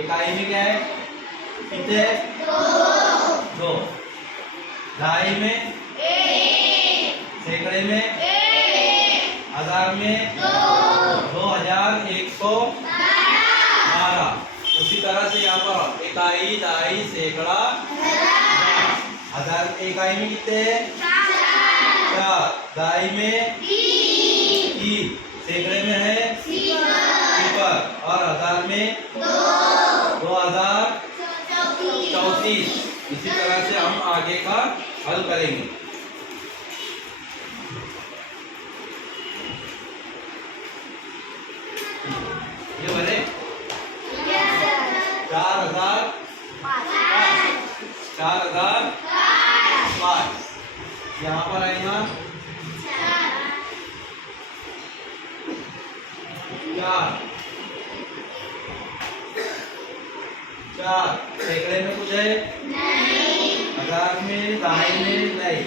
इकाई में क्या है? कितने? दो। ढाई में? सैकड़े में? हजार में? 2112। उसी तरह से यहाँ पर इकाई, दहाई, सैकड़ा, हजार। इकाई में कितने? 4। दहाई में 3। सैकड़े में है 0 और हजार में 2034। इसी तरह से हम आगे का हल करेंगे। ये बने 4005। यहाँ पर आएगा 4। सैकड़े में कुछ है? हजार में, दहाई में नहीं।